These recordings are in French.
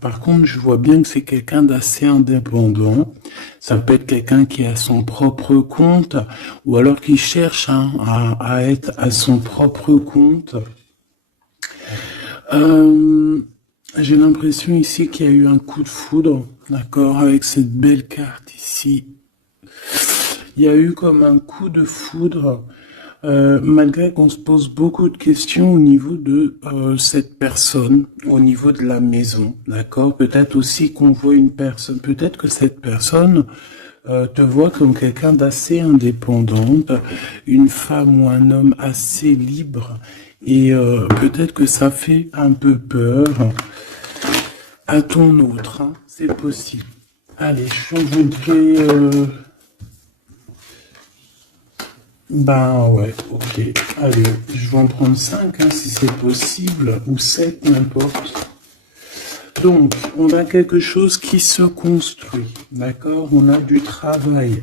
Par contre, je vois bien que c'est quelqu'un d'assez indépendant. Ça peut être quelqu'un qui a son propre compte ou alors qui cherche à être à son propre compte. Euh, j'ai l'impression ici qu'il y a eu un coup de foudre, d'accord, avec cette belle carte ici. Il y a eu comme un coup de foudre, malgré qu'on se pose beaucoup de questions au niveau de cette personne, au niveau de la maison, d'accord. Peut-être aussi qu'on voit une personne, peut-être que cette personne te voit comme quelqu'un d'assez indépendante, une femme ou un homme assez libre, et peut-être que ça fait un peu peur à ton autre, hein, c'est possible. Allez, je voudrais... Ben ouais, ok. Allez, je vais en prendre 5 hein, si c'est possible, ou 7 n'importe. Donc, on a quelque chose qui se construit, d'accord? On a du travail.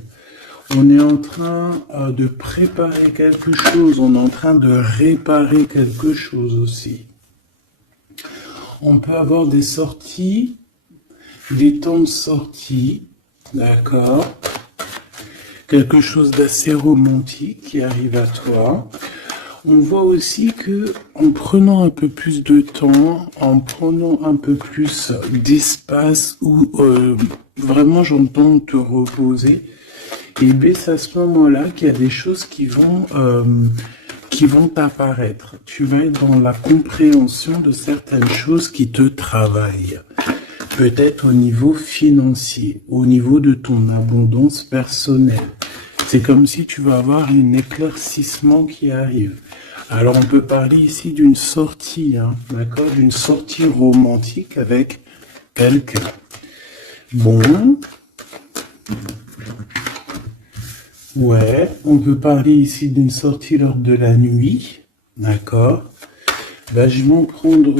On est en train de préparer quelque chose, on est en train de réparer quelque chose aussi. On peut avoir des sorties, des temps de sortie, d'accord? Quelque chose d'assez romantique qui arrive à toi. On voit aussi que en prenant un peu plus de temps, en prenant un peu plus d'espace où vraiment j'entends te reposer, et bien c'est à ce moment-là qu'il y a des choses qui vont apparaître. Tu vas être dans la compréhension de certaines choses qui te travaillent. Peut-être au niveau financier, au niveau de ton abondance personnelle. C'est comme si tu vas avoir un éclaircissement qui arrive. Alors on peut parler ici d'une sortie, hein, d'accord, d'une sortie romantique avec quelqu'un. Bon. Ouais, on peut parler ici d'une sortie lors de la nuit, d'accord. Ben, je vais en prendre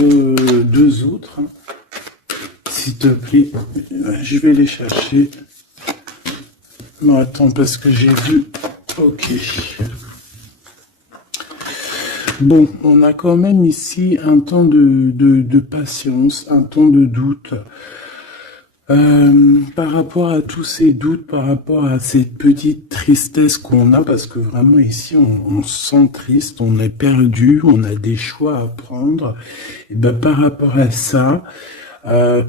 deux autres, hein. S'il te plaît, je vais les chercher. Non, attends, parce que j'ai vu... Ok. Bon, on a quand même ici un temps de patience, un temps de doute. Par rapport à tous ces doutes, par rapport à cette petite tristesse qu'on a, parce que vraiment ici on se sent triste, on est perdu, on a des choix à prendre, et ben par rapport à ça,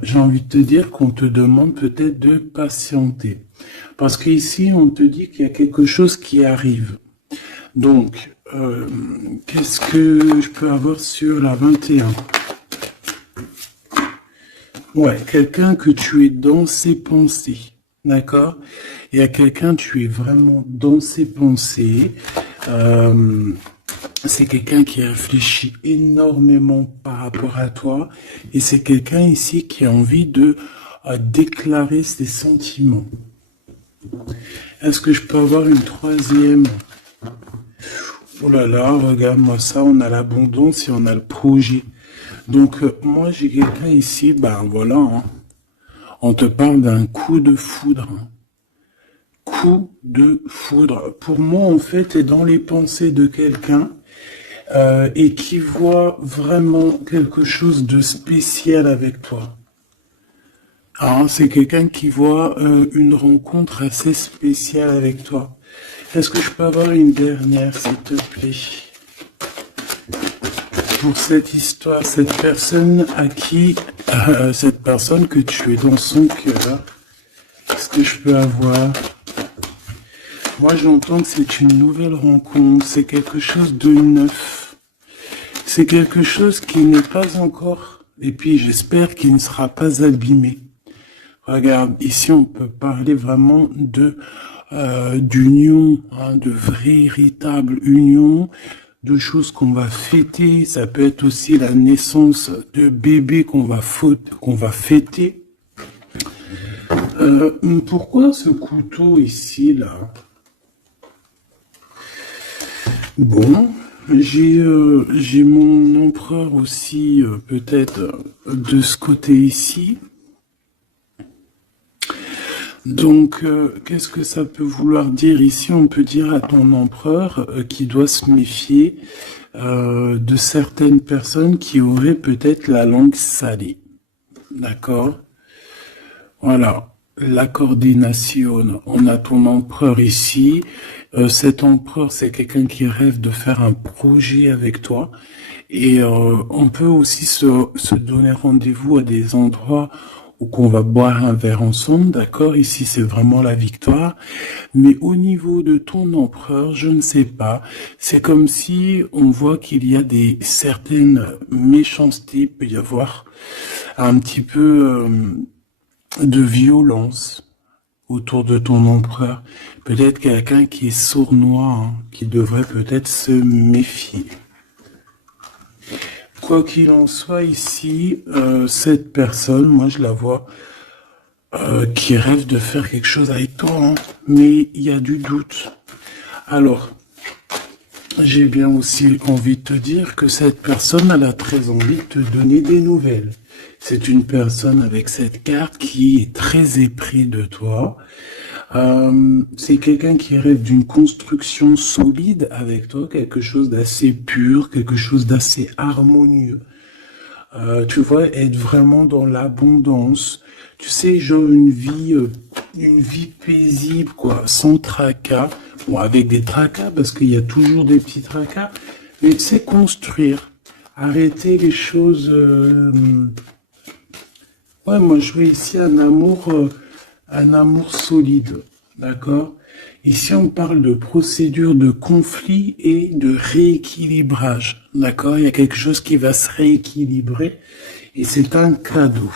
j'ai envie de te dire qu'on te demande peut-être de patienter. Parce qu'ici on te dit qu'il y a quelque chose qui arrive. Donc, qu'est-ce que je peux avoir sur la 21? Ouais, quelqu'un que tu es dans ses pensées, d'accord? Il y a quelqu'un, tu es vraiment dans ses pensées. C'est quelqu'un qui réfléchit énormément par rapport à toi. Et c'est quelqu'un ici qui a envie de déclarer ses sentiments. Est-ce que je peux avoir une troisième? Oh là là, regarde-moi ça, on a l'abondance et on a le projet. Donc, moi, j'ai quelqu'un ici, ben voilà, hein. On te parle d'un coup de foudre. Coup de foudre. Pour moi, en fait, est dans les pensées de quelqu'un et qui voit vraiment quelque chose de spécial avec toi. Alors, c'est quelqu'un qui voit une rencontre assez spéciale avec toi. Est-ce que je peux avoir une dernière, s'il te plaît? Pour cette histoire, cette personne à qui, cette personne que tu es dans son cœur, qu'est-ce que je peux avoir? Moi, j'entends que c'est une nouvelle rencontre, c'est quelque chose de neuf. C'est quelque chose qui n'est pas encore, et puis j'espère qu'il ne sera pas abîmé. Regarde, ici on peut parler vraiment de d'union, hein, de véritable union, de choses qu'on va fêter. Ça peut être aussi la naissance de bébés qu'on va fêter. Pourquoi ce couteau ici, là? Bon, j'ai mon empereur aussi, peut-être, de ce côté ici. Donc, qu'est-ce que ça peut vouloir dire ici? On peut dire à ton empereur qu'il doit se méfier de certaines personnes qui auraient peut-être la langue salée. d'accord? Voilà, la coordination. On a ton empereur ici. Cet empereur, c'est quelqu'un qui rêve de faire un projet avec toi. Et on peut aussi se donner rendez-vous à des endroits où qu'on va boire un verre ensemble, d'accord? Ici, c'est vraiment la victoire. Mais au niveau de ton empereur, je ne sais pas. C'est comme si on voit qu'il y a des certaines méchancetés, il peut y avoir un petit peu de violence autour de ton empereur. Peut-être quelqu'un qui est sournois, hein, qui devrait peut-être se méfier. Quoi qu'il en soit ici, cette personne, moi je la vois qui rêve de faire quelque chose avec toi, hein, mais il y a du doute. Alors, j'ai bien aussi envie de te dire que cette personne, elle a très envie de te donner des nouvelles. C'est une personne avec cette carte qui est très épris de toi. C'est quelqu'un qui rêve d'une construction solide avec toi, quelque chose d'assez pur, quelque chose d'assez harmonieux. Tu vois, être vraiment dans l'abondance. Tu sais, genre une vie paisible, quoi, sans tracas. Bon, avec des tracas, parce qu'il y a toujours des petits tracas. Mais tu sais, construire. Arrêter les choses. Ouais, moi, je vois ici un amour solide. D'accord? Ici, on parle de procédure de conflit et de rééquilibrage. D'accord? Il y a quelque chose qui va se rééquilibrer et c'est un cadeau.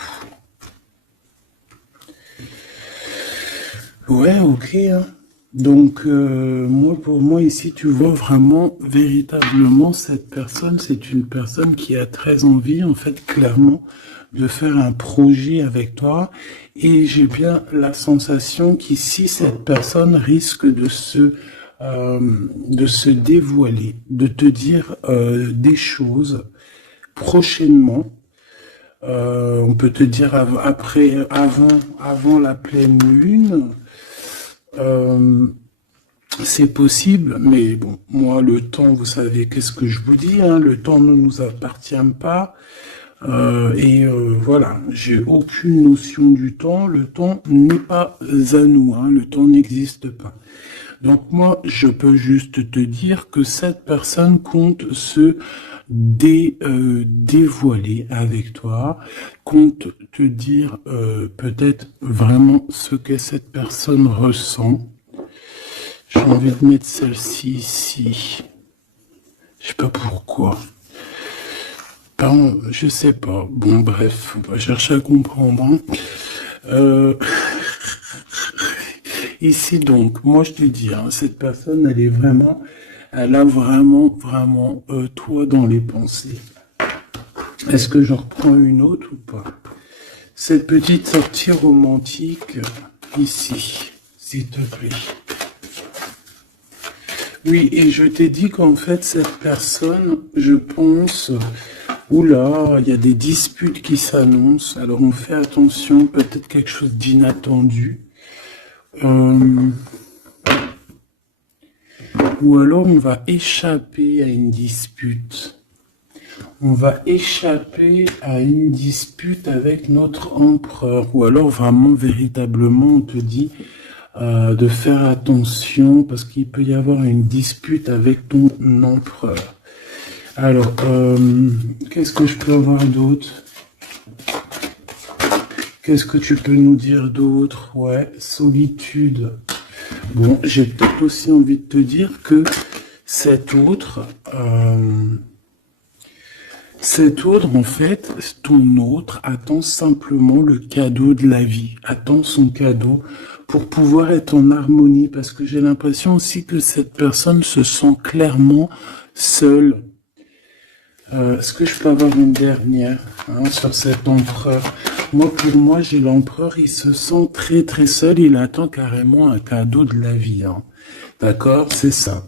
Ouais, ok, hein. Donc, moi, pour moi, ici, tu vois vraiment, véritablement, cette personne, c'est une personne qui a très envie, en fait, clairement, de faire un projet avec toi. Et j'ai bien la sensation qu'ici, cette personne risque de se dévoiler, de te dire des choses prochainement. On peut te dire avant la pleine lune. C'est possible, mais bon, moi, le temps, vous savez, qu'est-ce que je vous dis, hein, le temps ne nous appartient pas. Voilà, j'ai aucune notion du temps. Le temps n'est pas à nous, hein, le temps n'existe pas. Donc moi, je peux juste te dire que cette personne compte se dévoiler avec toi, compte te dire peut-être vraiment ce que cette personne ressent. J'ai envie de mettre celle-ci ici. Je sais pas pourquoi. Pardon, je sais pas. Bon, bref, on va chercher à comprendre. Hein. Ici donc, moi je te dis, hein, cette personne, elle a vraiment toi dans les pensées. Est-ce que je reprends une autre ou pas? Cette petite sortie romantique ici, s'il te plaît. Oui, et je t'ai dit qu'en fait, cette personne, je pense, oula, il y a des disputes qui s'annoncent, alors on fait attention, peut-être quelque chose d'inattendu. Ou alors on va échapper à une dispute. On va échapper à une dispute avec notre empereur. Ou alors vraiment, véritablement, on te dit de faire attention parce qu'il peut y avoir une dispute avec ton empereur. Alors, qu'est-ce que je peux avoir d'autre? Qu'est-ce que tu peux nous dire d'autre? Ouais, solitude. Bon, j'ai peut-être aussi envie de te dire que cet autre, en fait, ton autre attend simplement le cadeau de la vie, attend son cadeau pour pouvoir être en harmonie, parce que j'ai l'impression aussi que cette personne se sent clairement seule. Est-ce que je peux avoir une dernière sur cet empereur? Pour moi, j'ai l'empereur, il se sent très très seul, il attend carrément un cadeau de la vie. Hein. D'accord? C'est ça.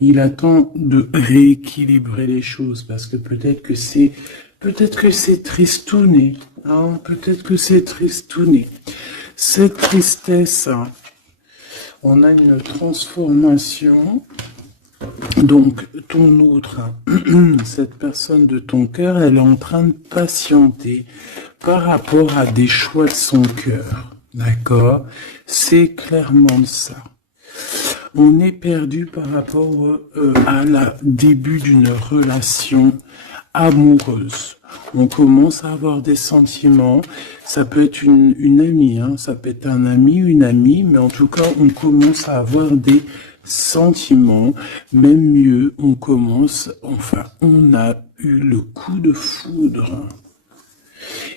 Il attend de rééquilibrer les choses, parce que peut-être que c'est tristouné. Hein, peut-être que c'est tristouné. Cette tristesse, hein, on a une transformation. Donc, ton autre, cette personne de ton cœur, elle est en train de patienter par rapport à des choix de son cœur. D'accord? C'est clairement ça. On est perdu par rapport à la début d'une relation amoureuse. On commence à avoir des sentiments. Ça peut être une amie, hein, ça peut être un ami, une amie, mais en tout cas, on commence à avoir des sentiments. Même mieux, on a eu le coup de foudre.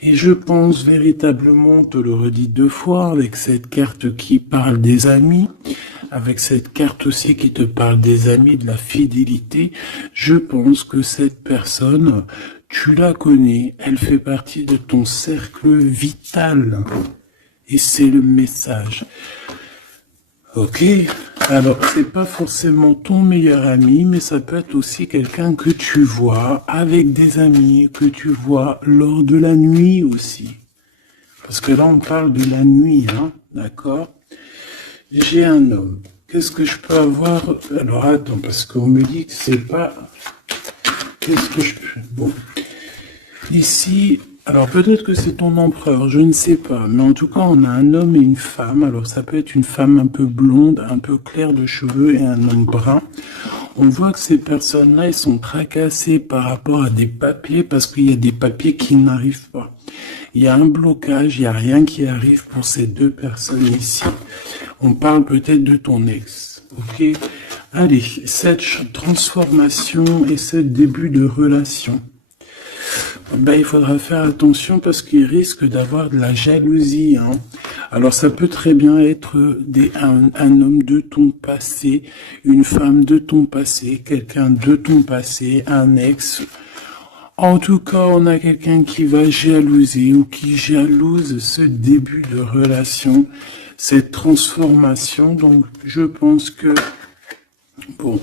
Et je pense véritablement, on te le redis 2 fois, avec cette carte qui parle des amis, avec cette carte aussi qui te parle des amis, de la fidélité, je pense que cette personne, tu la connais, elle fait partie de ton cercle vital. Et c'est le message. Ok, alors c'est pas forcément ton meilleur ami, mais ça peut être aussi quelqu'un que tu vois avec des amis, que tu vois lors de la nuit aussi. Parce que là on parle de la nuit, hein, d'accord? J'ai un homme. Qu'est-ce que je peux avoir? Alors attends, parce qu'on me dit que c'est pas... Qu'est-ce que je peux... Bon. Ici... Alors peut-être que c'est ton empereur, je ne sais pas, mais en tout cas on a un homme et une femme, alors ça peut être une femme un peu blonde, un peu claire de cheveux et un homme brun. On voit que ces personnes-là, ils sont tracassés par rapport à des papiers parce qu'il y a des papiers qui n'arrivent pas. Il y a un blocage, il n'y a rien qui arrive pour ces 2 personnes ici. On parle peut-être de ton ex, ok? Allez, cette transformation et ce début de relation. Ben, il faudra faire attention parce qu'il risque d'avoir de la jalousie. Hein. Alors ça peut très bien être un homme de ton passé, une femme de ton passé, quelqu'un de ton passé, un ex. En tout cas, on a quelqu'un qui va jalouser ou qui jalouse ce début de relation, cette transformation. Donc je pense que, bon...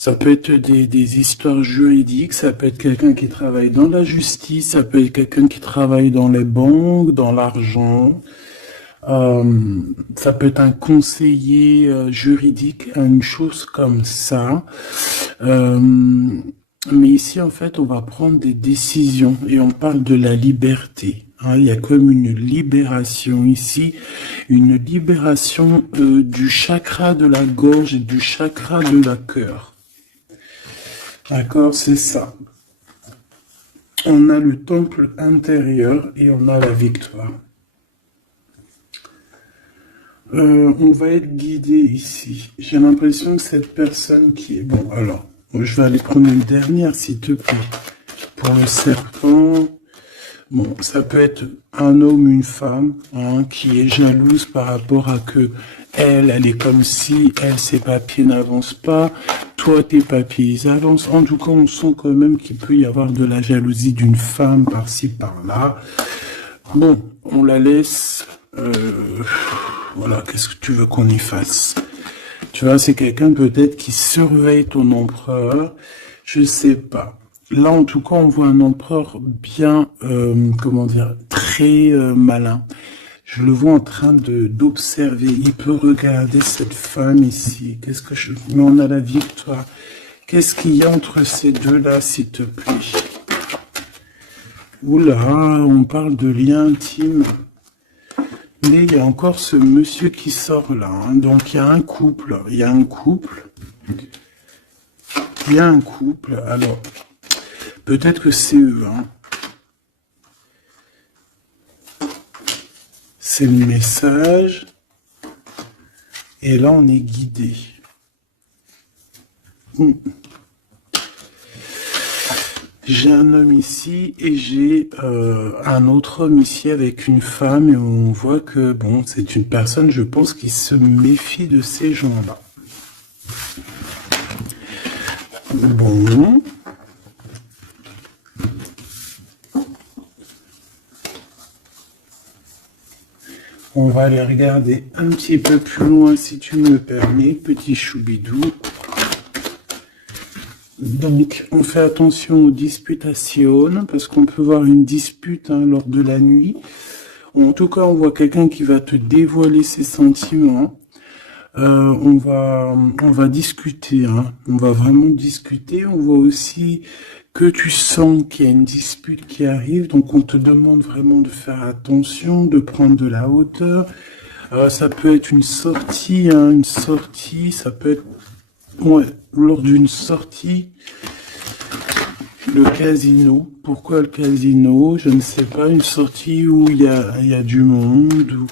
Ça peut être des histoires juridiques, ça peut être quelqu'un qui travaille dans la justice, ça peut être quelqu'un qui travaille dans les banques, dans l'argent. Ça peut être un conseiller juridique, une chose comme ça. Mais ici, en fait, on va prendre des décisions et on parle de la liberté. Hein, il y a comme une libération ici, une libération du chakra de la gorge et du chakra de la cœur. D'accord, c'est ça. On a le temple intérieur et on a la victoire. On va être guidé ici. J'ai l'impression que cette personne qui est... Bon, alors, je vais aller prendre une dernière, s'il te plaît. Pour le serpent... Bon, ça peut être un homme, une femme, hein, qui est jalouse par rapport à que elle est comme si, ses papiers n'avancent pas, toi, tes papiers, ils avancent. En tout cas, on sent quand même qu'il peut y avoir de la jalousie d'une femme par-ci, par-là. Bon, on la laisse, voilà, qu'est-ce que tu veux qu'on y fasse? Tu vois, c'est quelqu'un peut-être qui surveille ton empereur, je sais pas. Là, en tout cas, on voit un empereur bien, comment dire, très malin. Je le vois en train d'observer. Il peut regarder cette femme ici. Qu'est-ce que je... Mais on a la victoire. Qu'est-ce qu'il y a entre ces deux-là, s'il te plaît? Oula, on parle de lien intime. Mais il y a encore ce monsieur qui sort là. Hein. Donc, il y a un couple. Il y a un couple. Il y a un couple. Alors... Peut-être que c'est eux, hein. C'est le message. Et là, on est guidé. J'ai un homme ici et j'ai un autre homme ici avec une femme. Et on voit que, bon, c'est une personne, je pense, qui se méfie de ces gens-là. Bon... On va aller regarder un petit peu plus loin, si tu me permets, petit choubidou. Donc, on fait attention aux disputations, parce qu'on peut voir une dispute lors de la nuit. En tout cas, on voit quelqu'un qui va te dévoiler ses sentiments. On va discuter, hein. On va vraiment discuter. On voit aussi que tu sens qu'il y a une dispute qui arrive, donc on te demande vraiment de faire attention, de prendre de la hauteur. Ça peut être une sortie, hein, ça peut être, ouais, lors d'une sortie, le casino. Pourquoi le casino? Je ne sais pas, une sortie où il y a du monde,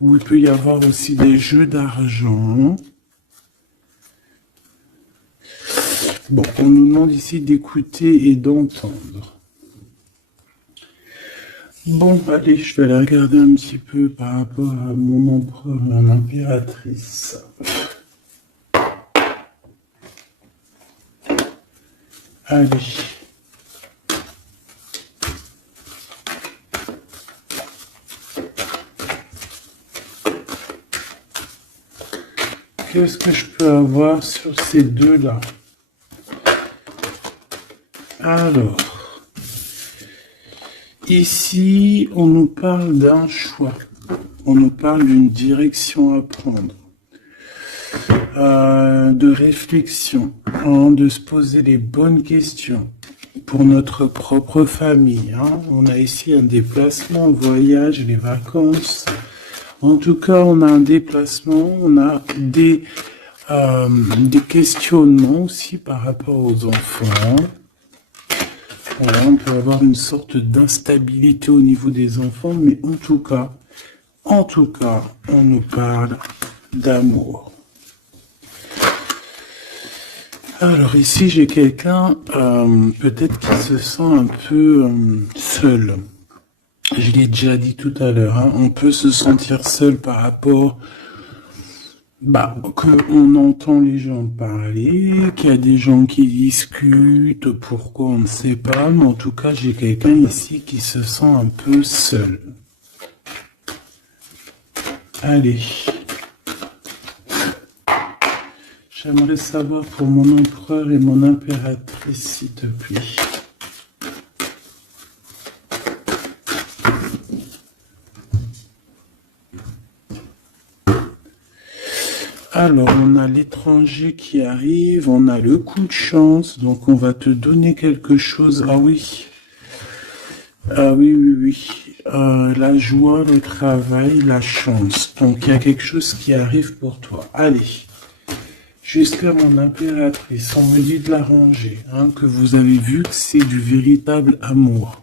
où il peut y avoir aussi des jeux d'argent. Bon, on nous demande ici d'écouter et d'entendre. Bon, allez, je vais aller regarder un petit peu par rapport à mon empereur et mon impératrice. Allez. Qu'est-ce que je peux avoir sur ces deux-là? Alors, ici, on nous parle d'un choix. On nous parle d'une direction à prendre. De réflexion, hein, de se poser les bonnes questions pour notre propre famille. Hein. On a ici un déplacement, un voyage, les vacances. En tout cas, on a un déplacement, on a des questionnements aussi par rapport aux enfants. Voilà, on peut avoir une sorte d'instabilité au niveau des enfants, mais en tout cas, on nous parle d'amour. Alors ici, j'ai quelqu'un peut-être qui se sent un peu seul. Je l'ai déjà dit tout à l'heure, hein, on peut se sentir seul par rapport qu'on entend les gens parler, qu'il y a des gens qui discutent, pourquoi on ne sait pas, mais en tout cas j'ai quelqu'un ici qui se sent un peu seul. Allez. J'aimerais savoir pour mon empereur et mon impératrice, s'il te plaît. Alors, on a l'étranger qui arrive, on a le coup de chance, donc on va te donner quelque chose. Ah oui. Ah oui. La joie, le travail, la chance. Donc, il y a quelque chose qui arrive pour toi. Allez. Jusqu'à mon impératrice, on me dit de la ranger, hein, que vous avez vu que c'est du véritable amour.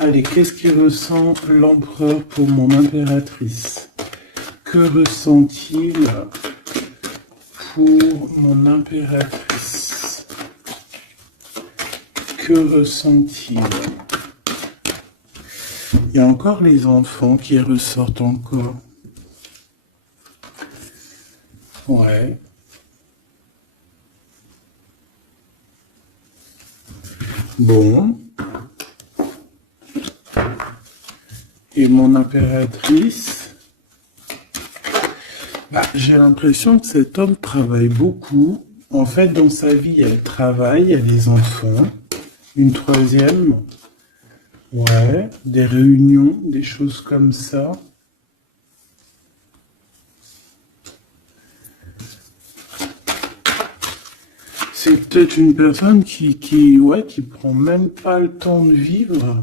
Allez, qu'est-ce qu'il ressent l'empereur pour mon impératrice? Que ressent-il pour mon impératrice? Que ressent-il? Il y a encore les enfants qui ressortent encore. Ouais. Bon. Et mon impératrice, j'ai l'impression que cet homme travaille beaucoup. En fait, dans sa vie, il y a le travail, il y a les enfants. Une troisième, ouais, des réunions, des choses comme ça. C'est peut-être une personne qui prend même pas le temps de vivre,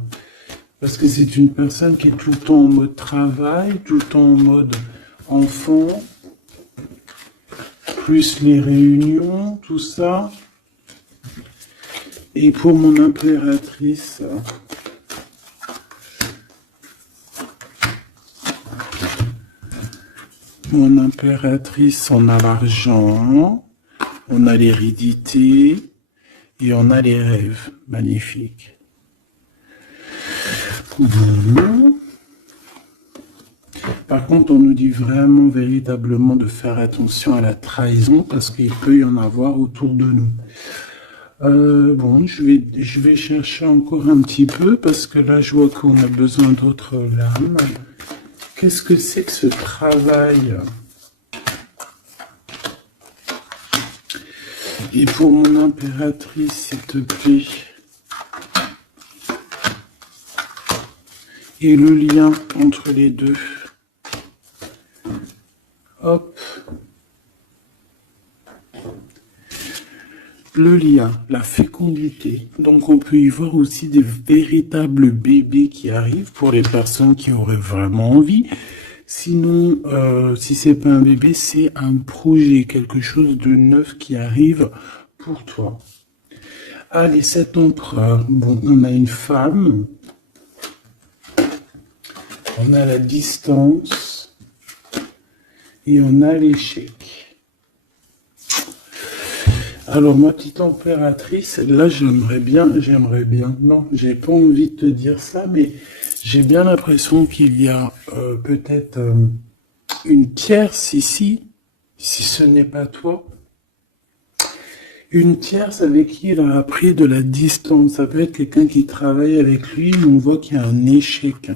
parce que c'est une personne qui est tout le temps en mode travail, tout le temps en mode enfant, plus les réunions, tout ça. Et pour mon impératrice, on a l'argent. On a l'hérédité et on a les rêves. Magnifique. Bon. Par contre, on nous dit vraiment, véritablement de faire attention à la trahison parce qu'il peut y en avoir autour de nous. Bon, je vais chercher encore un petit peu parce que là, je vois qu'on a besoin d'autres lames. Qu'est-ce que c'est que ce travail ? Et pour mon impératrice, s'il te plaît. Et le lien entre les deux. Hop. le lien, la fécondité. Donc on peut y voir aussi des véritables bébés qui arrivent pour les personnes qui auraient vraiment envie. Sinon, si c'est pas un bébé, c'est un projet, quelque chose de neuf qui arrive pour toi. Allez, cet empereur. Bon, on a une femme. On a la distance. Et on a l'échec. Alors, ma petite impératrice, là, j'aimerais bien, non, j'ai pas envie de te dire ça, mais j'ai bien l'impression qu'il y a peut-être une tierce ici, si ce n'est pas toi. Une tierce avec qui il a appris de la distance. Ça peut être quelqu'un qui travaille avec lui, mais on voit qu'il y a un échec.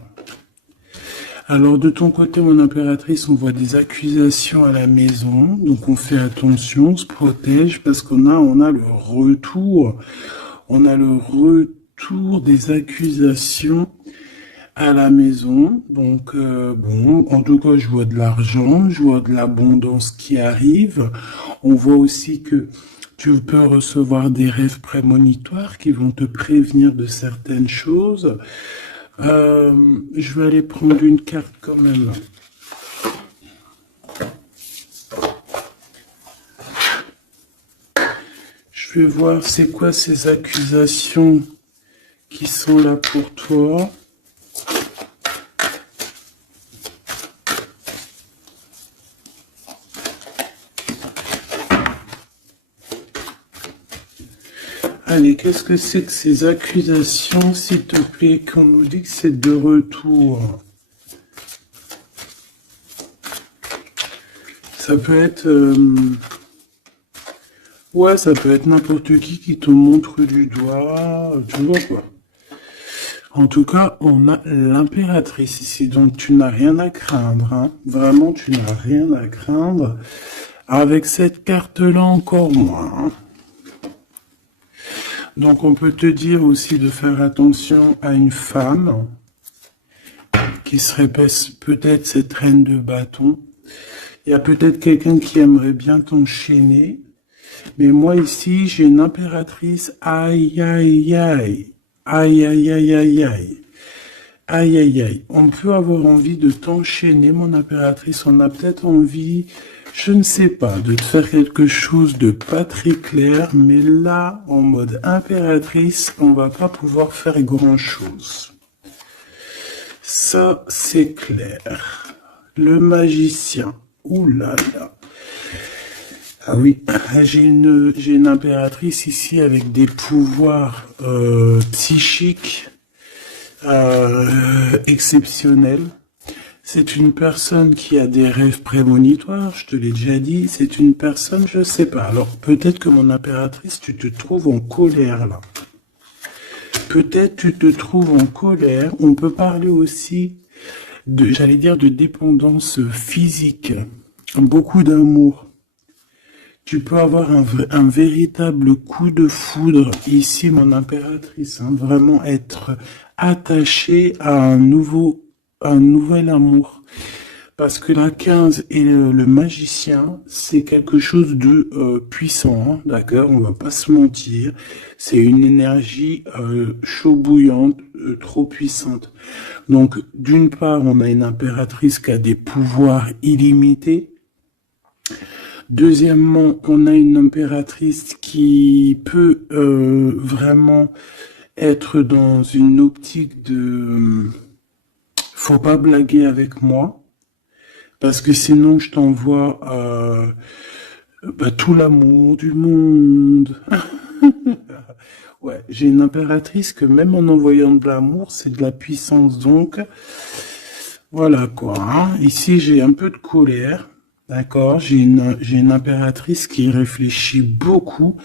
Alors de ton côté, mon impératrice, on voit des accusations à la maison, donc on fait attention, on se protège parce on a le retour, des accusations à la maison. Donc bon, en tout cas, je vois de l'argent, je vois de l'abondance qui arrive. On voit aussi que tu peux recevoir des rêves prémonitoires qui vont te prévenir de certaines choses. Je vais aller prendre une carte quand même. Je vais voir c'est quoi ces accusations qui sont là pour toi. Allez, qu'est-ce que c'est que ces accusations, s'il te plaît, qu'on nous dit que c'est de retour? Ça peut être... ouais, ça peut être n'importe qui te montre du doigt, tu vois quoi. En tout cas, on a l'impératrice ici, donc tu n'as rien à craindre, hein. Vraiment, tu n'as rien à craindre. Avec cette carte-là, encore moins, hein. Donc on peut te dire aussi de faire attention à une femme qui serait peut-être cette reine de bâton. Il y a peut-être quelqu'un qui aimerait bien t'enchaîner. Mais moi ici, j'ai une impératrice. Aïe, aïe, aïe. Aïe, aïe, aïe, aïe, aïe. Aïe, aïe, aïe. On peut avoir envie de t'enchaîner, mon impératrice. On a peut-être envie... Je ne sais pas, de te faire quelque chose de pas très clair, mais là, en mode impératrice, on va pas pouvoir faire grand-chose. Ça, c'est clair. Le magicien. Ouh là là. Ah oui, j'ai une impératrice ici avec des pouvoirs psychiques exceptionnels. C'est une personne qui a des rêves prémonitoires, je te l'ai déjà dit. C'est une personne, je sais pas. Alors, peut-être que mon impératrice, tu te trouves en colère, là. Peut-être tu te trouves en colère. On peut parler aussi de, j'allais dire, de dépendance physique. Beaucoup d'amour. Tu peux avoir un véritable coup de foudre ici, mon impératrice. Hein, vraiment être attaché à un nouvel amour. Parce que la 15 et le magicien, c'est quelque chose de puissant, hein, d'accord? On va pas se mentir. C'est une énergie chaud bouillante, trop puissante. Donc, d'une part, on a une impératrice qui a des pouvoirs illimités. Deuxièmement, on a une impératrice qui peut vraiment être dans une optique de... Faut pas blaguer avec moi, parce que sinon je t'envoie tout l'amour du monde. Ouais, j'ai une impératrice que même en envoyant de l'amour, c'est de la puissance. Donc, voilà quoi. Hein. Ici, j'ai un peu de colère. D'accord, j'ai une impératrice qui réfléchit beaucoup.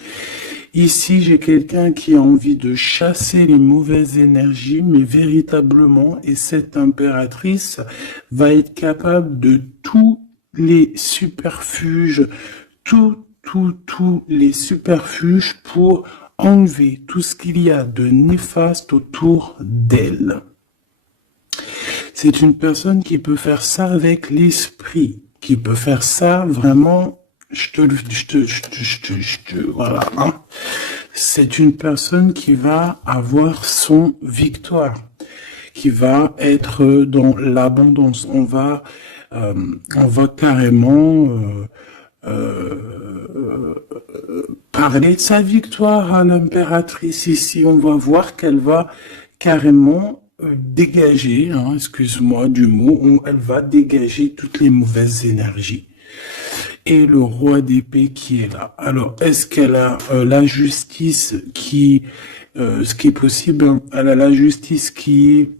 Ici, j'ai quelqu'un qui a envie de chasser les mauvaises énergies, mais véritablement, et cette impératrice va être capable de tous les superfuges, tous les superfuges pour enlever tout ce qu'il y a de néfaste autour d'elle. C'est une personne qui peut faire ça avec l'esprit, qui peut faire ça vraiment voilà, hein. C'est une personne qui va avoir son victoire, qui va être dans l'abondance. On va carrément parler de sa victoire à l'impératrice ici. On va voir qu'elle va carrément dégager, hein, excuse-moi du mot, elle va dégager toutes les mauvaises énergies. Et le roi d'épée qui est là. Alors, est-ce qu'elle a la justice qui, ce qui est possible, hein, elle a la justice qui est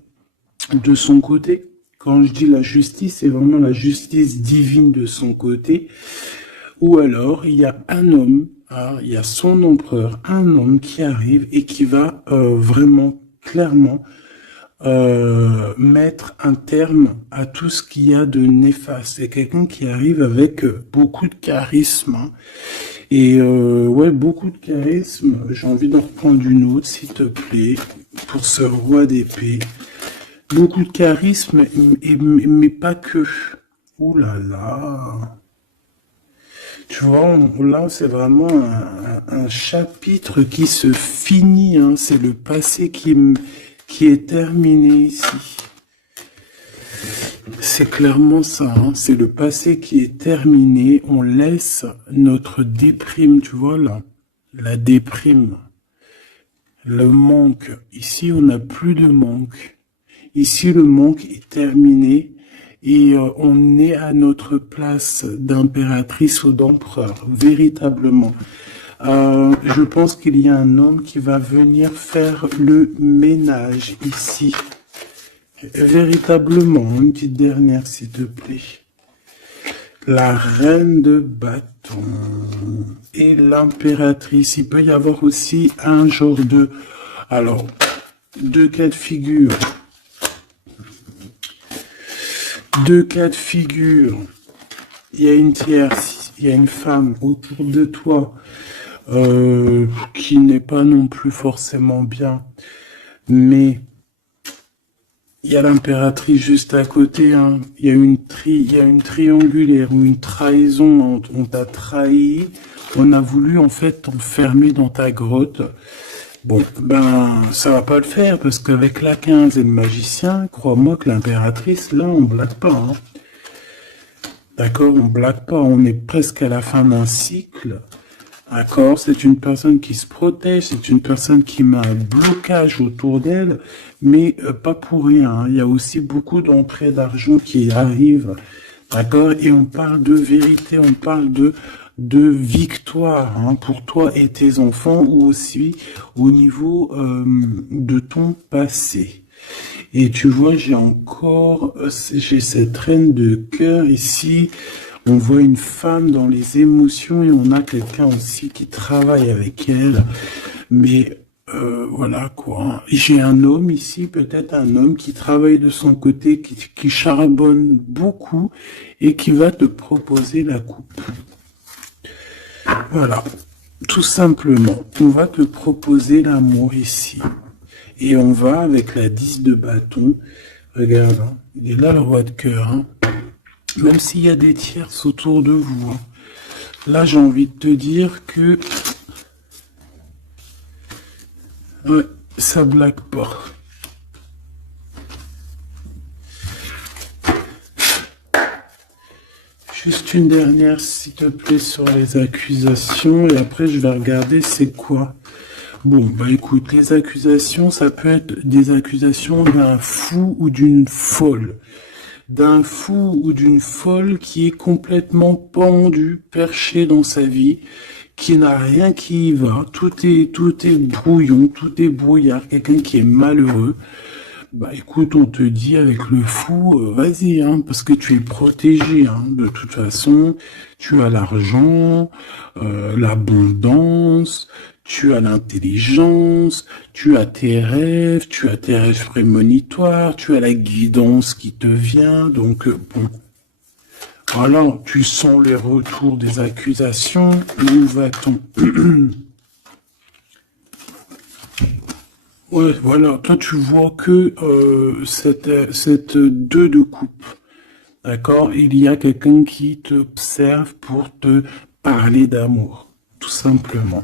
de son côté. Quand je dis la justice, c'est vraiment la justice divine de son côté. Ou alors, il y a un homme, hein, il y a son empereur, un homme qui arrive et qui va vraiment, clairement, mettre un terme à tout ce qu'il y a de néfaste. C'est quelqu'un qui arrive avec beaucoup de charisme. Hein. Et ouais, beaucoup de charisme. J'ai envie d'en reprendre une autre, s'il te plaît, pour ce roi d'épée. Beaucoup de charisme, mais pas que. Ouh là là. Tu vois, là, c'est vraiment un chapitre qui se finit. Hein. C'est le passé qui est terminé ici. C'est clairement ça, hein. C'est le passé qui est terminé. On laisse notre déprime, tu vois là, la déprime, le manque. Ici, on n'a plus de manque. Ici, le manque est terminé et on est à notre place d'impératrice ou d'empereur, véritablement. Je pense qu'il y a un homme qui va venir faire le ménage ici. Véritablement, une petite dernière, s'il te plaît. La reine de bâton et l'impératrice. Il peut y avoir aussi un genre de... Alors, deux cas de figure. Deux cas de figure. Il y a une tierce, il y a une femme autour de toi qui n'est pas non plus forcément bien, mais il y a l'impératrice juste à côté. Hein. Il y a une triangulaire ou une trahison. On t'a trahi. On a voulu en fait t'enfermer dans ta grotte. Bon, ben, ça va pas le faire, parce qu'avec la 15 et le magicien, crois-moi que l'impératrice, là, on blague pas, hein. D'accord, on blague pas, on est presque à la fin d'un cycle. D'accord, c'est une personne qui se protège, c'est une personne qui met un blocage autour d'elle, mais pas pour rien, hein. Il y a aussi beaucoup d'entrées d'argent qui arrivent. D'accord, et on parle de vérité, on parle de victoire, hein, pour toi et tes enfants, ou aussi au niveau de ton passé. Et tu vois, j'ai cette reine de cœur ici. On voit une femme dans les émotions et on a quelqu'un aussi qui travaille avec elle. Mais voilà quoi. J'ai un homme ici, peut-être un homme qui travaille de son côté, qui charbonne beaucoup et qui va te proposer la coupe. Voilà, tout simplement, on va te proposer l'amour ici. Et on va avec la 10 de bâton. Regarde, hein, il est là le roi de cœur. Hein. Même s'il y a des tierces autour de vous. Hein. Là, j'ai envie de te dire que... Ouais, ça blague pas. Juste une dernière, s'il te plaît, sur les accusations. Et après, je vais regarder c'est quoi. Bon, bah écoute, les accusations, ça peut être des accusations d'un fou ou d'une folle. D'un fou ou d'une folle qui est complètement pendu, perché dans sa vie, qui n'a rien qui y va. Tout est brouillon, tout est brouillard. Quelqu'un qui est malheureux. Bah écoute, on te dit avec le fou, vas-y, hein, parce que tu es protégé, hein, de toute façon, tu as l'argent, l'abondance, tu as l'intelligence, tu as tes rêves prémonitoires, tu as la guidance qui te vient, donc bon. Voilà, tu sens les retours des accusations, où va-t-on? Ouais, voilà, toi tu vois que cette 2 de coupe, d'accord? Il y a quelqu'un qui t'observe pour te parler d'amour, tout simplement.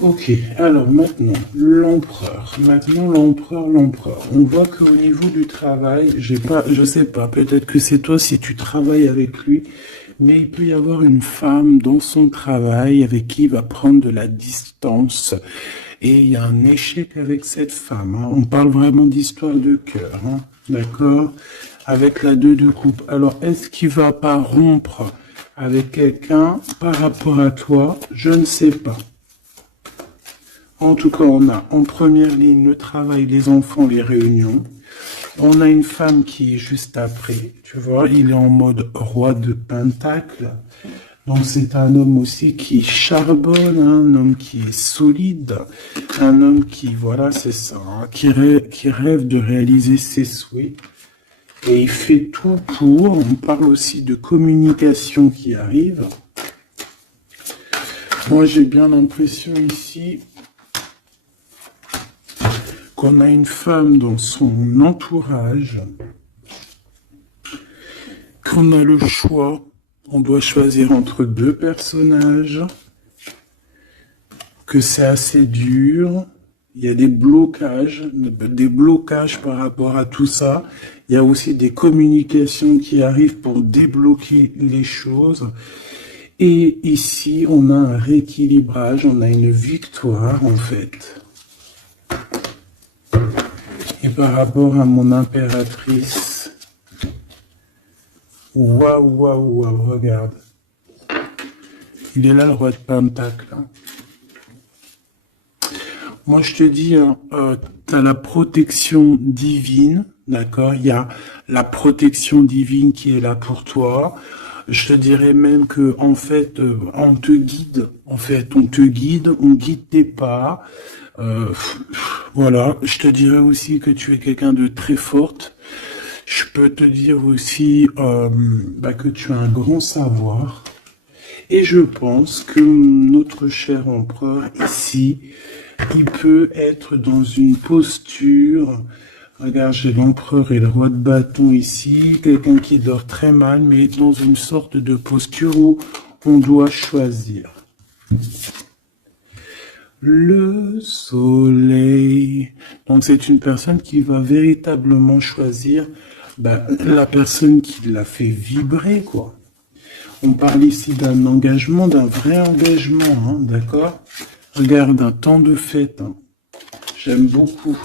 Ok, alors maintenant, l'empereur. Maintenant, l'empereur. On voit qu'au niveau du travail, je sais pas, peut-être que c'est toi si tu travailles avec lui, mais il peut y avoir une femme dans son travail avec qui il va prendre de la distance. Et il y a un échec avec cette femme. Hein. On parle vraiment d'histoire de cœur. Hein. D'accord? Avec la 2 de coupe. Alors, est-ce qu'il va pas rompre avec quelqu'un par rapport à toi? Je ne sais pas. En tout cas, on a en première ligne le travail, les enfants, les réunions. On a une femme qui est juste après, tu vois, il est en mode roi de pentacle. Donc c'est un homme aussi qui charbonne, hein, un homme qui est solide, un homme qui, voilà, c'est ça, hein, qui rêve de réaliser ses souhaits. Et il fait tout pour, on parle aussi de communication qui arrive. Moi j'ai bien l'impression ici qu'on a une femme dans son entourage, qu'on a le choix, on doit choisir entre 2 personnages, que c'est assez dur, il y a des blocages par rapport à tout ça, il y a aussi des communications qui arrivent pour débloquer les choses, et ici on a un rééquilibrage, on a une victoire en fait. Et par rapport à mon impératrice, waouh, regarde. Il est là le roi de pentacle. Moi je te dis, tu as la protection divine, d'accord? Il y a la protection divine qui est là pour toi. Je te dirais même que en fait, on te guide. En fait, on guide tes pas. Voilà, je te dirais aussi que tu es quelqu'un de très forte. Je peux te dire aussi que tu as un grand savoir. Et je pense que notre cher empereur ici, il peut être dans une posture. Regarde, j'ai l'empereur et le roi de bâton ici. Quelqu'un qui dort très mal, mais dans une sorte de posture où on doit choisir. Le soleil. Donc c'est une personne qui va véritablement choisir la personne qui l'a fait vibrer, quoi. On parle ici d'un engagement, d'un vrai engagement, hein, d'accord? Regarde, un temps de fête. Hein. J'aime beaucoup.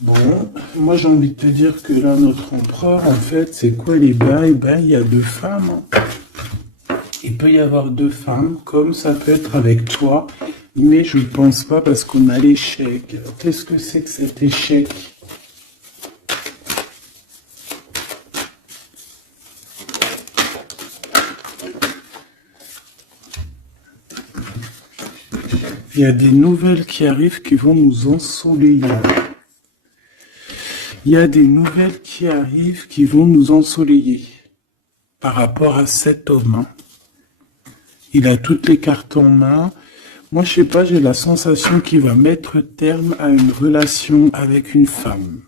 Bon, moi j'ai envie de te dire que là, notre empereur, en fait, c'est quoi les bails? Il y a 2 femmes. Hein. Il peut y avoir 2 femmes, comme ça peut être avec toi, mais je ne pense pas parce qu'on a l'échec. Qu'est-ce que c'est que cet échec? Il y a des nouvelles qui arrivent qui vont nous ensoleiller. Il y a des nouvelles qui arrivent qui vont nous ensoleiller par rapport à cet homme. Hein. Il a toutes les cartes en main. Moi, je sais pas, j'ai la sensation qu'il va mettre terme à une relation avec une femme.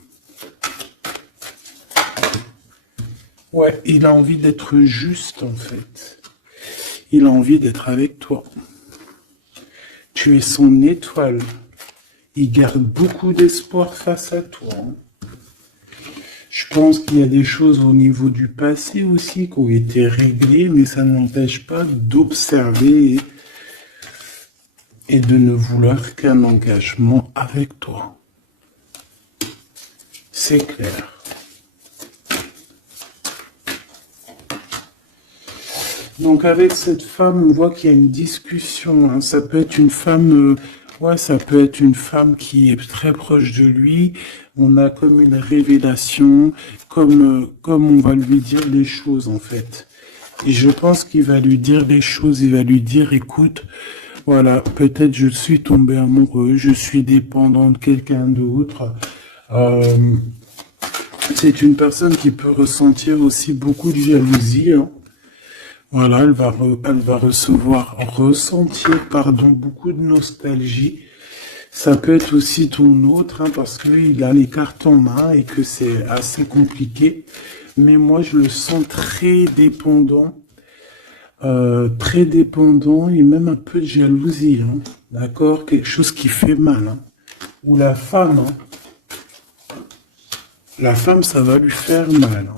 Ouais, il a envie d'être juste, en fait. Il a envie d'être avec toi. Tu es son étoile. Il garde beaucoup d'espoir face à toi. Je pense qu'il y a des choses au niveau du passé aussi qui ont été réglées, mais ça n'empêche pas d'observer et de ne vouloir qu'un engagement avec toi. C'est clair. Donc avec cette femme, on voit qu'il y a une discussion. Hein. Ça peut être une femme, ça peut être une femme qui est très proche de lui. On a comme une révélation, comme on va lui dire les choses en fait. Et je pense qu'il va lui dire les choses. Il va lui dire, écoute, voilà, peut-être je suis tombé amoureux, je suis dépendant de quelqu'un d'autre. C'est une personne qui peut ressentir aussi beaucoup de jalousie. Hein. Voilà, elle va ressentir beaucoup de nostalgie. Ça peut être aussi ton autre, hein, parce qu'il a les cartes en main et que c'est assez compliqué. mais moi je le sens très dépendant et même un peu de jalousie, hein. D'accord, quelque chose qui fait mal, hein. Ou la femme, hein. La femme, ça va lui faire mal, hein.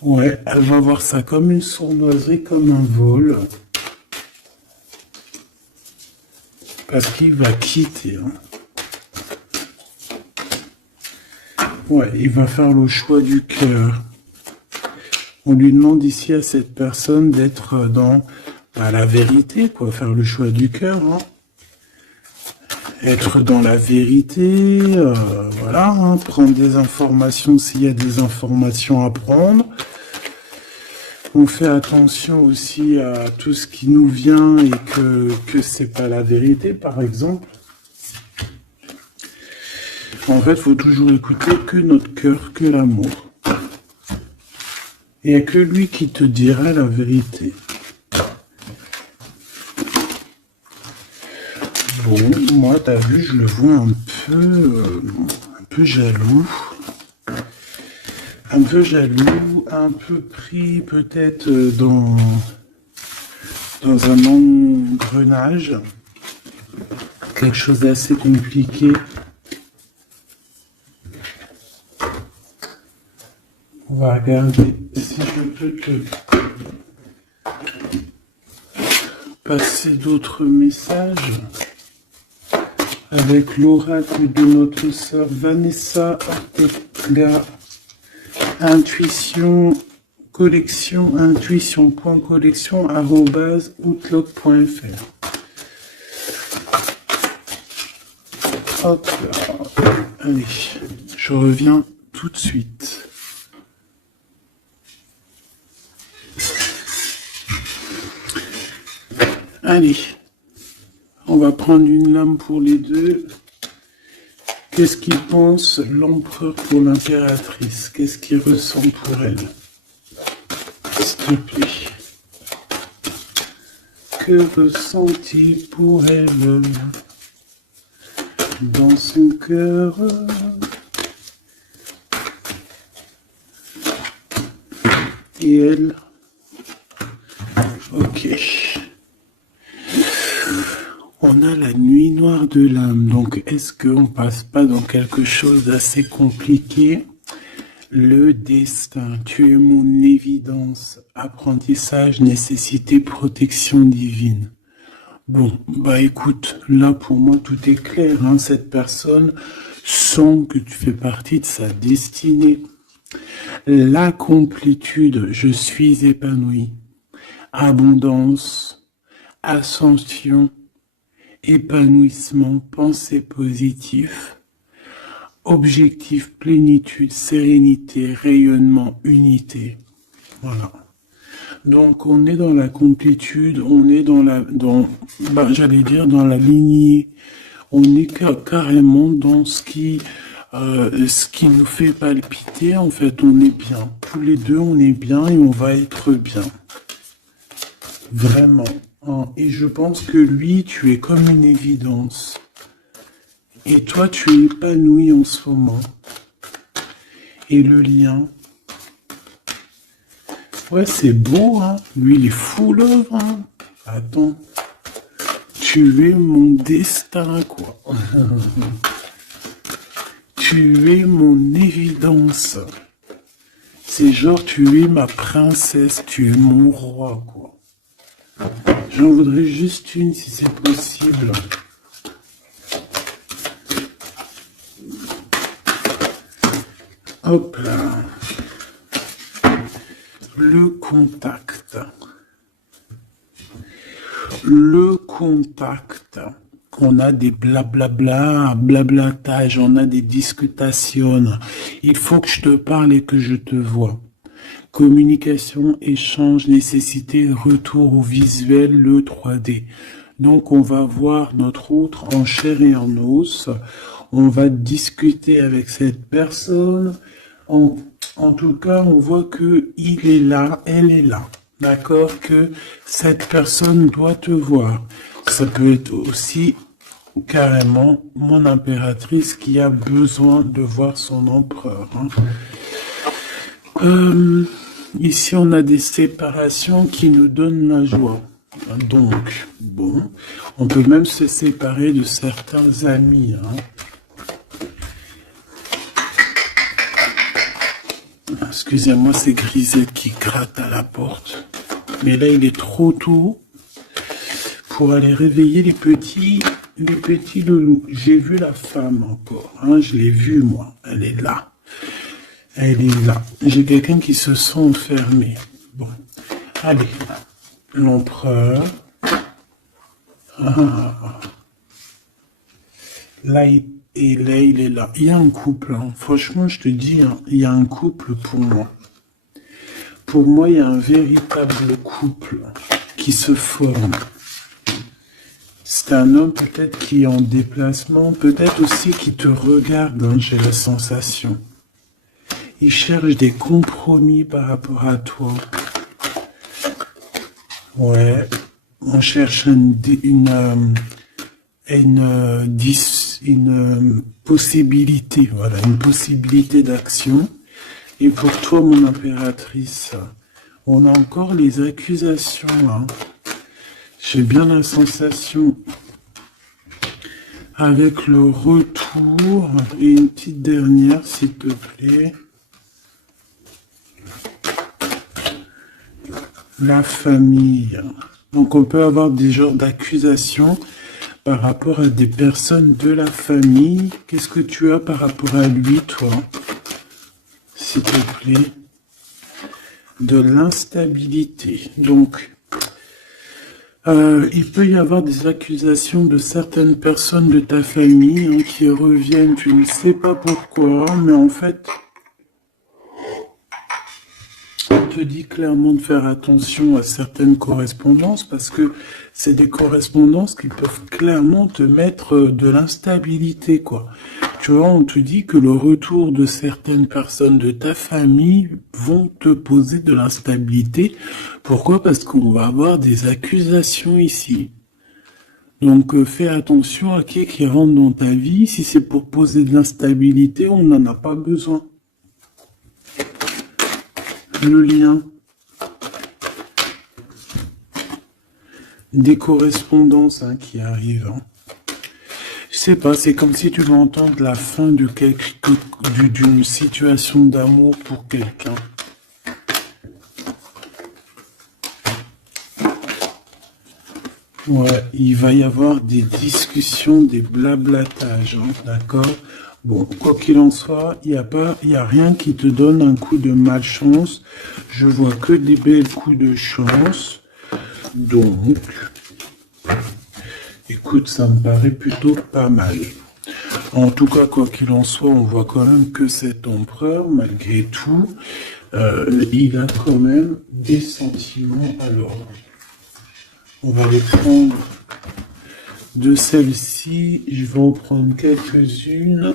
Ouais, elle va voir ça comme une sournoiserie, comme un vol. Parce qu'il va quitter, hein. Ouais, il va faire le choix du cœur. On lui demande ici à cette personne d'être dans la vérité, quoi, faire le choix du cœur, hein. Être dans la vérité, voilà, hein, prendre des informations s'il y a des informations à prendre. On fait attention aussi à tout ce qui nous vient et que c'est pas la vérité, par exemple. En fait, il faut toujours écouter que notre cœur, que l'amour. Il n'y a que lui qui te dira la vérité. Bon, moi, t'as vu, je le vois un peu jaloux. Un peu jaloux, un peu pris peut-être dans un engrenage. Quelque chose d'assez compliqué. On va regarder si je peux te passer d'autres messages avec l'oracle de notre sœur Vanessa Ortega. Intuition collection, intuition.collection@outlook.fr. Hop là. Allez, je reviens tout de suite. Allez, on va prendre une lame pour les deux. Qu'est-ce qu'il pense l'empereur pour l'impératrice? Qu'est-ce qu'il ressent pour elle? S'il te plaît. Que ressent-il pour elle dans son cœur? Et elle? Ok. On a la nuit noire de l'âme, donc est-ce qu'on passe pas dans quelque chose d'assez compliqué? Le destin, tu es mon évidence, apprentissage, nécessité, protection divine. Bon, bah écoute, là pour moi tout est clair, hein. Cette personne sent que tu fais partie de sa destinée. La complétude, je suis épanoui. Abondance, ascension, épanouissement, pensée positive, objectif, plénitude, sérénité, rayonnement, unité. Voilà. Donc on est dans la complétude, on est dans j'allais dire dans la lignée. On est carrément dans ce qui nous fait palpiter. En fait, on est bien. Tous les deux, on est bien et on va être bien. Vraiment. Et je pense que lui, tu es comme une évidence. Et toi, tu es épanoui en ce moment. Et le lien. Ouais, c'est beau, hein. Lui, il est fou, love, hein. Attends. Tu es mon destin, quoi. Tu es mon évidence. C'est genre, tu es ma princesse, tu es mon roi, quoi. J'en voudrais juste une si c'est possible. Hop là. Le contact. Le contact. On a des blablabla, blablatage, on a des discutations. Il faut que je te parle et que je te vois. Communication, échange, nécessité, retour au visuel, le 3D. Donc, on va voir notre autre en chair et en os. On va discuter avec cette personne. En tout cas, on voit que il est là, elle est là. D'accord? Que cette personne doit te voir. Ça peut être aussi carrément mon impératrice qui a besoin de voir son empereur. Hein. Ici, on a des séparations qui nous donnent la joie. Donc, bon, on peut même se séparer de certains amis. Hein. Excusez-moi, c'est Grisette qui gratte à la porte. Mais là, il est trop tôt pour aller réveiller les petits loulous. J'ai vu la femme encore. Hein, je l'ai vue, moi. Elle est là. Elle est là. J'ai quelqu'un qui se sent enfermé. Bon. Allez. L'empereur. Là, il est là. Il y a un couple. Hein. Franchement, je te dis, hein, il y a un couple pour moi. Pour moi, il y a un véritable couple qui se forme. C'est un homme peut-être qui est en déplacement, peut-être aussi qui te regarde, hein, j'ai la sensation. Il cherche des compromis par rapport à toi. Ouais, on cherche une possibilité, voilà, une possibilité d'action. Et pour toi, mon impératrice, on a encore les accusations, hein. J'ai bien la sensation, avec le retour, et une petite dernière, s'il te plaît. La famille. Donc on peut avoir des genres d'accusations par rapport à des personnes de la famille. Qu'est-ce que tu as par rapport à lui, toi? S'il te plaît. De l'instabilité. Donc, il peut y avoir des accusations de certaines personnes de ta famille, hein, qui reviennent, tu ne sais pas pourquoi, mais en fait, on te dit clairement de faire attention à certaines correspondances, parce que c'est des correspondances qui peuvent clairement te mettre de l'instabilité, quoi. Tu vois, on te dit que le retour de certaines personnes de ta famille vont te poser de l'instabilité. Pourquoi? Parce qu'on va avoir des accusations ici. Donc fais attention à qui rentre dans ta vie. Si c'est pour poser de l'instabilité, on n'en a pas besoin. Le lien. Des correspondances, hein, qui arrivent. Hein. Je sais pas, c'est comme si tu veux entendre la fin de d'une situation d'amour pour quelqu'un. Ouais, il va y avoir des discussions, des blablatages, hein, d'accord? Bon, quoi qu'il en soit, il y a rien qui te donne un coup de malchance. Je vois que des belles coups de chance. Donc, écoute, ça me paraît plutôt pas mal. En tout cas, quoi qu'il en soit, on voit quand même que cet empereur, malgré tout, il a quand même des sentiments. Alors, on va les prendre de celle-ci. Je vais en prendre quelques-unes.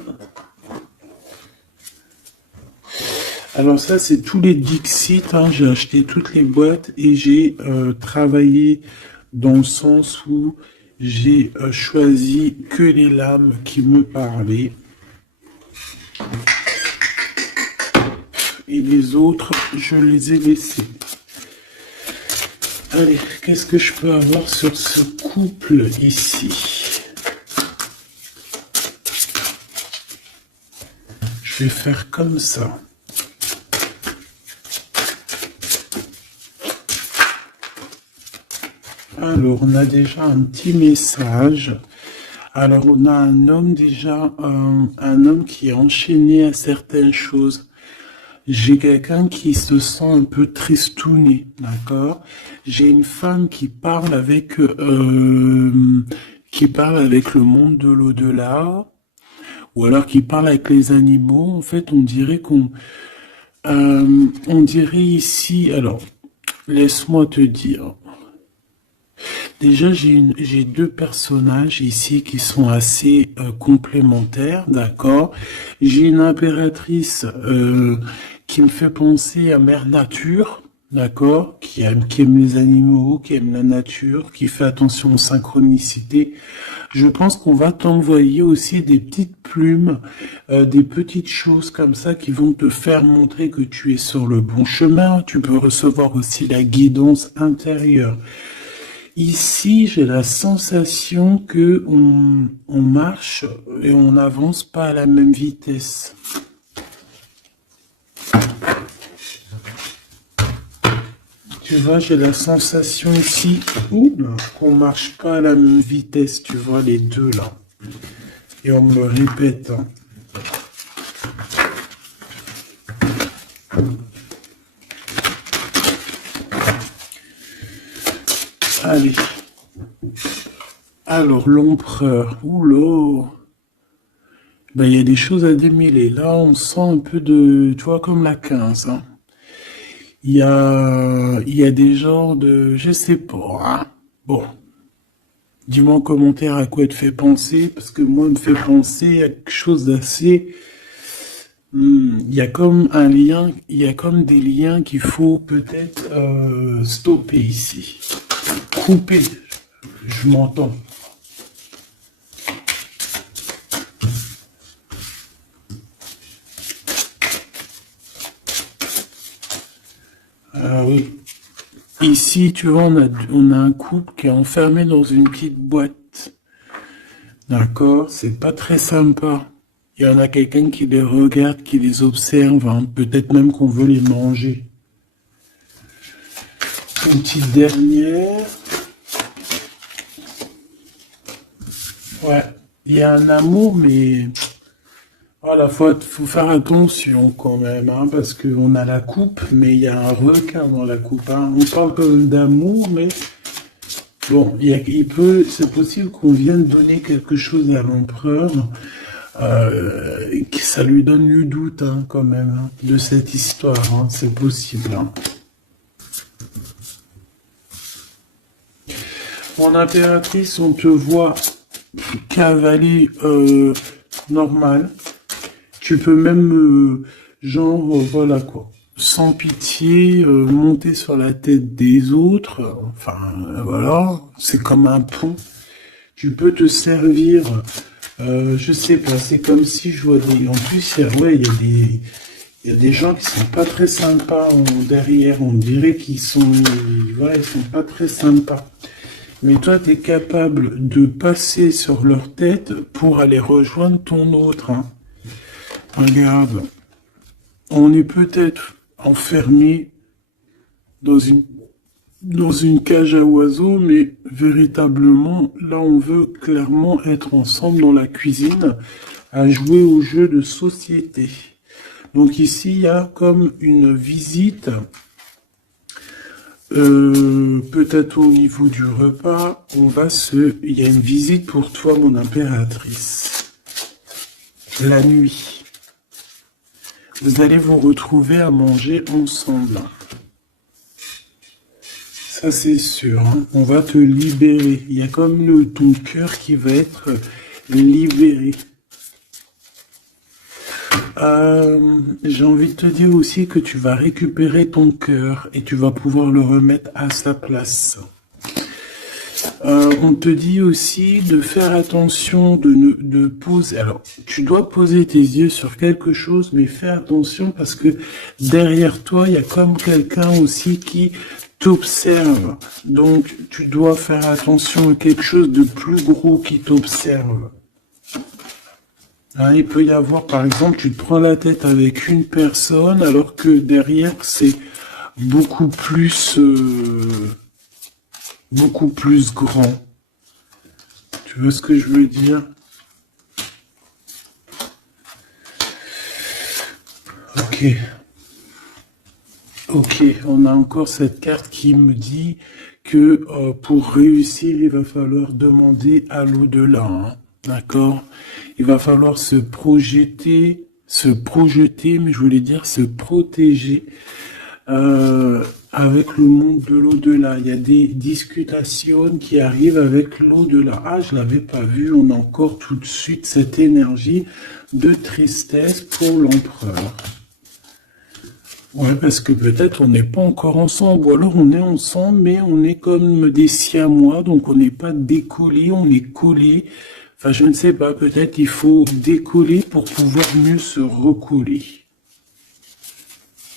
Alors ça, c'est tous les Dixit. Hein. J'ai acheté toutes les boîtes et j'ai travaillé dans le sens où j'ai choisi que les lames qui me parlaient. Et les autres, je les ai laissés. Allez, qu'est-ce que je peux avoir sur ce couple ici? Je vais faire comme ça. Alors, on a déjà un petit message. Alors, on a un homme déjà, un homme qui est enchaîné à certaines choses. J'ai quelqu'un qui se sent un peu tristouné, d'accord? J'ai une femme qui parle avec le monde de l'au-delà, ou alors qui parle avec les animaux. En fait, on dirait on dirait ici. Alors, laisse-moi te dire. Déjà, j'ai deux personnages ici qui sont assez complémentaires, d'accord? J'ai une impératrice qui me fait penser à Mère Nature, d'accord, qui aime les animaux, qui aime la nature, qui fait attention aux synchronicités. Je pense qu'on va t'envoyer aussi des petites plumes, des petites choses comme ça qui vont te faire montrer que tu es sur le bon chemin. Tu peux recevoir aussi la guidance intérieure. Ici, j'ai la sensation que on marche et on n'avance pas à la même vitesse. Tu vois, j'ai la sensation ici qu'on marche pas à la même vitesse, tu vois, les deux là. Et on me le répète. Allez. Alors, l'empereur. Oula. Ben, il y a des choses à démêler. Là, on sent un peu de, tu vois, comme la 15, hein. Il y a des genres de, je sais pas, hein. Bon, dis-moi en commentaire à quoi il te fait penser, parce que moi, il me fait penser à quelque chose d'assez, il y a comme un lien, il y a comme des liens qu'il faut peut-être stopper ici. Couper, je m'entends. Ah oui. Ici, tu vois, on a un couple qui est enfermé dans une petite boîte. D'accord? C'est pas très sympa. Il y en a quelqu'un qui les regarde, qui les observe, hein. Peut-être même qu'on veut les manger. Une petite dernière. Ouais. Il y a un amour, mais voilà, faut faire attention quand même, hein, parce qu'on a la coupe, mais il y a un requin dans la coupe, hein. On parle quand même d'amour, mais bon, c'est possible qu'on vienne donner quelque chose à l'empereur, que ça lui donne du doute, hein, quand même, hein, de cette histoire, hein, c'est possible, hein. Mon impératrice, on te voit cavaler normal. Tu peux même, voilà quoi, sans pitié, monter sur la tête des autres. Enfin, voilà, c'est comme un pont. Tu peux te servir, je sais pas, c'est comme si je vois des... En plus, il y a des gens qui sont pas très sympas derrière. On dirait qu'ils sont... Voilà, ils sont pas très sympas. Mais toi, tu es capable de passer sur leur tête pour aller rejoindre ton autre, hein. Regarde, on est peut-être enfermé dans une cage à oiseaux, mais véritablement, là, on veut clairement être ensemble dans la cuisine à jouer au jeu de société. Donc ici, il y a comme une visite, peut-être au niveau du repas, il y a une visite pour toi, mon impératrice. La nuit. Vous allez vous retrouver à manger ensemble. Ça, c'est sûr, hein. On va te libérer. Il y a comme ton cœur qui va être libéré. J'ai envie de te dire aussi que tu vas récupérer ton cœur et tu vas pouvoir le remettre à sa place. On te dit aussi de faire attention, de poser. Alors, tu dois poser tes yeux sur quelque chose, mais fais attention parce que derrière toi, il y a comme quelqu'un aussi qui t'observe. Donc, tu dois faire attention à quelque chose de plus gros qui t'observe. Hein, il peut y avoir, par exemple, tu te prends la tête avec une personne, alors que derrière, c'est beaucoup plus grand. Tu vois ce que je veux dire? Ok. Ok, on a encore cette carte qui me dit que pour réussir, il va falloir demander à l'au-delà, hein. D'accord? Il va falloir se projeter, mais je voulais dire se protéger avec le monde de l'au-delà. Il y a des discutations qui arrivent avec l'au-delà. Ah, je l'avais pas vu. On a encore tout de suite cette énergie de tristesse pour l'empereur. Ouais, parce que peut-être on n'est pas encore ensemble, ou alors on est ensemble, mais on est comme des siamois, donc on n'est pas décollé, on est collé. Enfin, je ne sais pas, peut-être il faut décoller pour pouvoir mieux se recoller.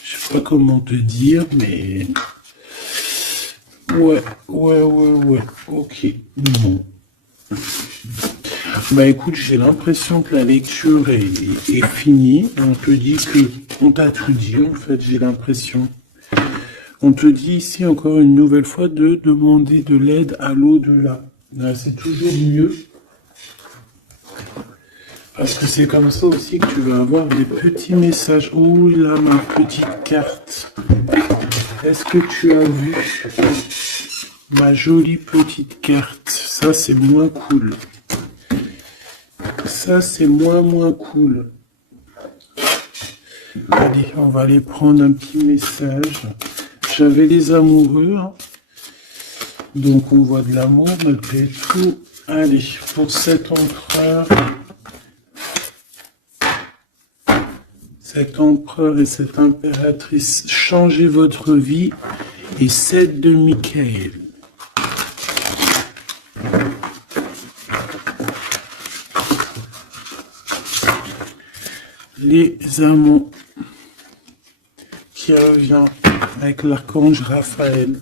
Je sais pas comment te dire, mais... Ouais, ok. Bon. Bah écoute, j'ai l'impression que la lecture est finie. On te dit que on t'a tout dit, en fait, j'ai l'impression. On te dit ici encore une nouvelle fois de demander de l'aide à l'au-delà. Là, c'est toujours mieux. Parce que c'est comme ça aussi que tu vas avoir des petits messages. Oh là, ma petite carte. Est-ce que tu as vu ma jolie petite carte? Ça, c'est moins cool. Ça, c'est moins cool. Allez, on va aller prendre un petit message. J'avais les amoureux, hein. Donc on voit de l'amour malgré tout. Allez, pour cet empereur et cette impératrice, changez votre vie. Et 7 de Michael. Les amants qui revient avec l'archange Raphaël.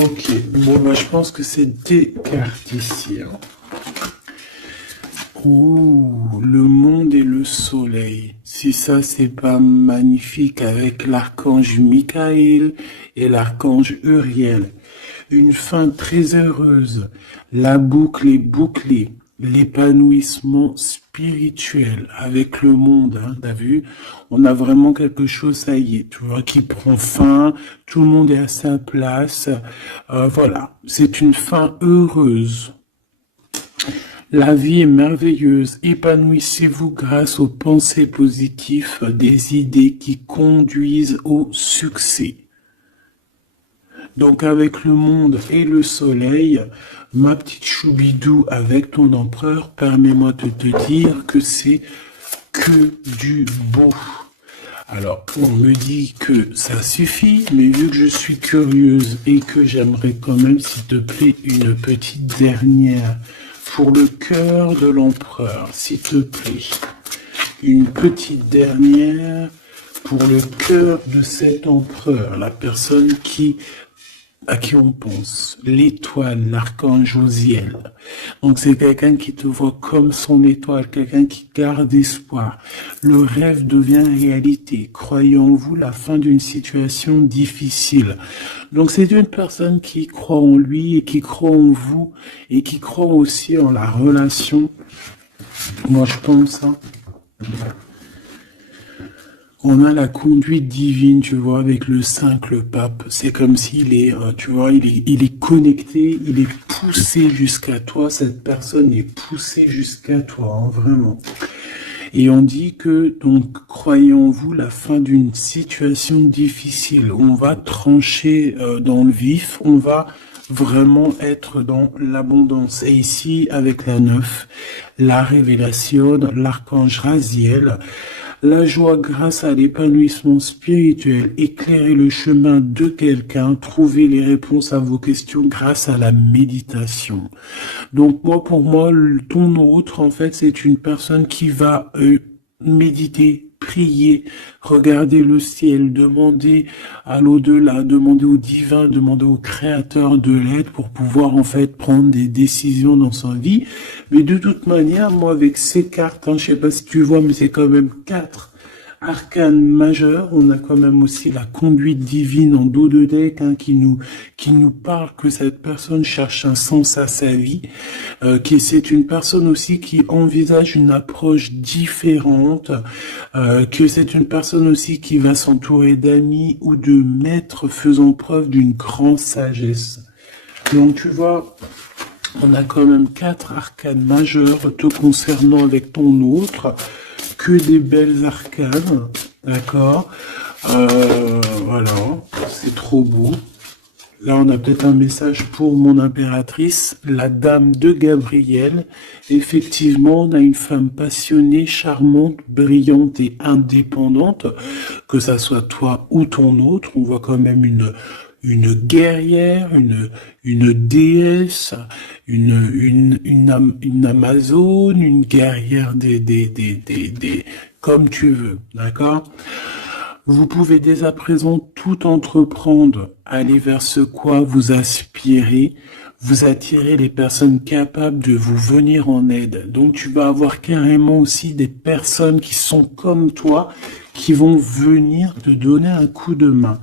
Ok, bon bah je pense que c'est des cartes ici. Hein. Ouh, le monde et le soleil. Si ça c'est pas magnifique avec l'archange Michael et l'archange Uriel. Une fin très heureuse. La boucle est bouclée. L'épanouissement spirituel avec le monde, hein, t'as vu, on a vraiment quelque chose, ça y est, tu vois, qui prend fin, tout le monde est à sa place, voilà, c'est une fin heureuse. La vie est merveilleuse, épanouissez-vous grâce aux pensées positives, des idées qui conduisent au succès. Donc avec le monde et le soleil, ma petite choubidou avec ton empereur, permets-moi de te dire que c'est que du beau. Alors, on me dit que ça suffit, mais vu que je suis curieuse et que j'aimerais quand même, s'il te plaît, une petite dernière pour le cœur de l'empereur, s'il te plaît. Une petite dernière pour le cœur de cet empereur, la personne à qui on pense, l'étoile, l'archange Josiel. Donc c'est quelqu'un qui te voit comme son étoile, quelqu'un qui garde espoir. Le rêve devient réalité. Croyez en vous la fin d'une situation difficile. Donc c'est une personne qui croit en lui et qui croit en vous et qui croit aussi en la relation. Moi je pense, hein. On a la conduite divine, tu vois, avec le 5, le pape. C'est comme s'il est, tu vois, il est connecté, il est poussé jusqu'à toi. Cette personne est poussée jusqu'à toi, hein, vraiment. Et on dit que, donc, croyez en vous la fin d'une situation difficile. On va trancher dans le vif, on va vraiment être dans l'abondance. Et ici, avec la 9, la révélation, l'archange Raziel, la joie grâce à l'épanouissement spirituel, éclairer le chemin de quelqu'un, trouver les réponses à vos questions grâce à la méditation. Donc moi, pour moi, ton autre, en fait, c'est une personne qui va méditer, prier, regarder le ciel, demander à l'au-delà, demander au divin, demander au créateur de l'aide pour pouvoir en fait prendre des décisions dans sa vie. Mais de toute manière, moi avec ces cartes, hein, je sais pas si tu vois, mais c'est quand même 4 arcanes majeures. On a quand même aussi la conduite divine en dos de deck, hein, qui nous parle que cette personne cherche un sens à sa vie, c'est une personne aussi qui envisage une approche différente, que c'est une personne aussi qui va s'entourer d'amis ou de maîtres faisant preuve d'une grande sagesse. Donc tu vois, on a quand même 4 arcanes majeures te concernant avec ton autre, que des belles arcanes, d'accord, voilà, c'est trop beau. Là, on a peut-être un message pour mon impératrice, la dame de Gabriel. Effectivement, on a une femme passionnée, charmante, brillante et indépendante, que ça soit toi ou ton autre. On voit quand même une guerrière, une déesse, une amazone, une guerrière comme tu veux, d'accord? Vous pouvez dès à présent tout entreprendre, aller vers ce quoi vous aspirez, vous attirez les personnes capables de vous venir en aide. Donc tu vas avoir carrément aussi des personnes qui sont comme toi, qui vont venir te donner un coup de main.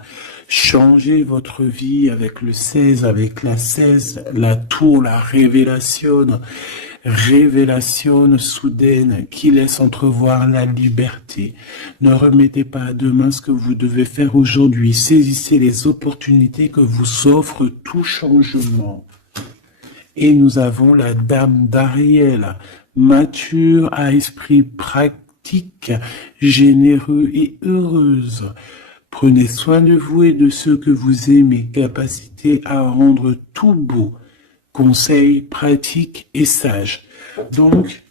Changez votre vie avec le 16, avec la 16, la tour, la révélation soudaine qui laisse entrevoir la liberté. Ne remettez pas à demain ce que vous devez faire aujourd'hui. Saisissez les opportunités que vous offre tout changement. Et nous avons la dame d'Ariel, mature à esprit pratique, généreux et heureuse. Prenez soin de vous et de ceux que vous aimez, capacité à rendre tout beau. Conseils pratiques et sages. Donc,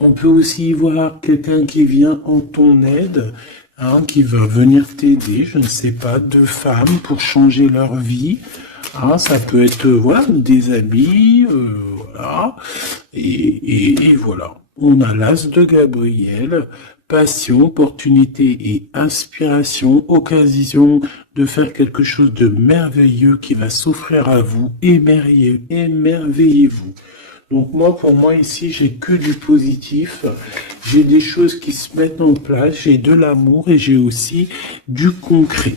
on peut aussi voir quelqu'un qui vient en ton aide, hein, qui va venir t'aider, je ne sais pas, deux femmes pour changer leur vie. Hein, ça peut être voilà, des amis, voilà. Et voilà. On a l'as de Gabriel, passion, opportunité et inspiration, occasion de faire quelque chose de merveilleux qui va s'offrir à vous. Émerveillez-vous. Donc moi, pour moi, ici, j'ai que du positif. J'ai des choses qui se mettent en place, j'ai de l'amour et j'ai aussi du concret.